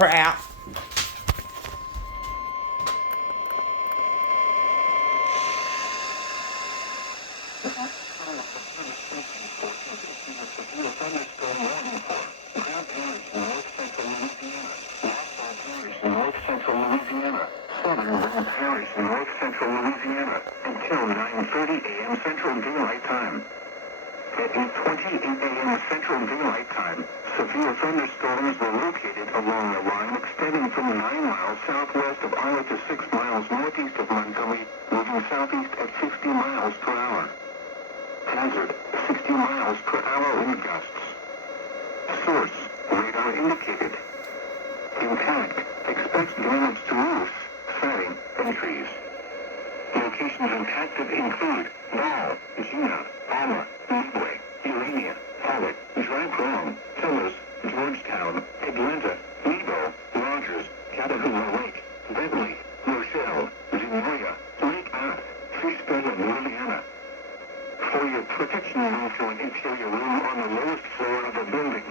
crap. North central Louisiana, southern Grand Parish, north central Louisiana, until 9:30 a.m. Central Daylight Time. At 8:28 a.m. Central Daylight Time, severe thunderstorms were located along a line extending from 9 miles southwest of Iowa to 6 miles northeast of Montgomery, moving southeast at 50 miles per hour. Hazard, 60 miles per hour wind gusts. Source, radar indicated. Impact, expects damage to roofs, siding, and trees. Locations impacted include Ball, Gina, Alma, Midway, Urania, Pollitt, Dry Prong, Tellers, Georgetown, Atlanta, Nebo, Rogers, Catahoula Lake, Bentley, Rochelle, Genoia, Lake Arth, Fishbed, and Louisiana. For your protection, move to an interior room on the lowest floor of the building.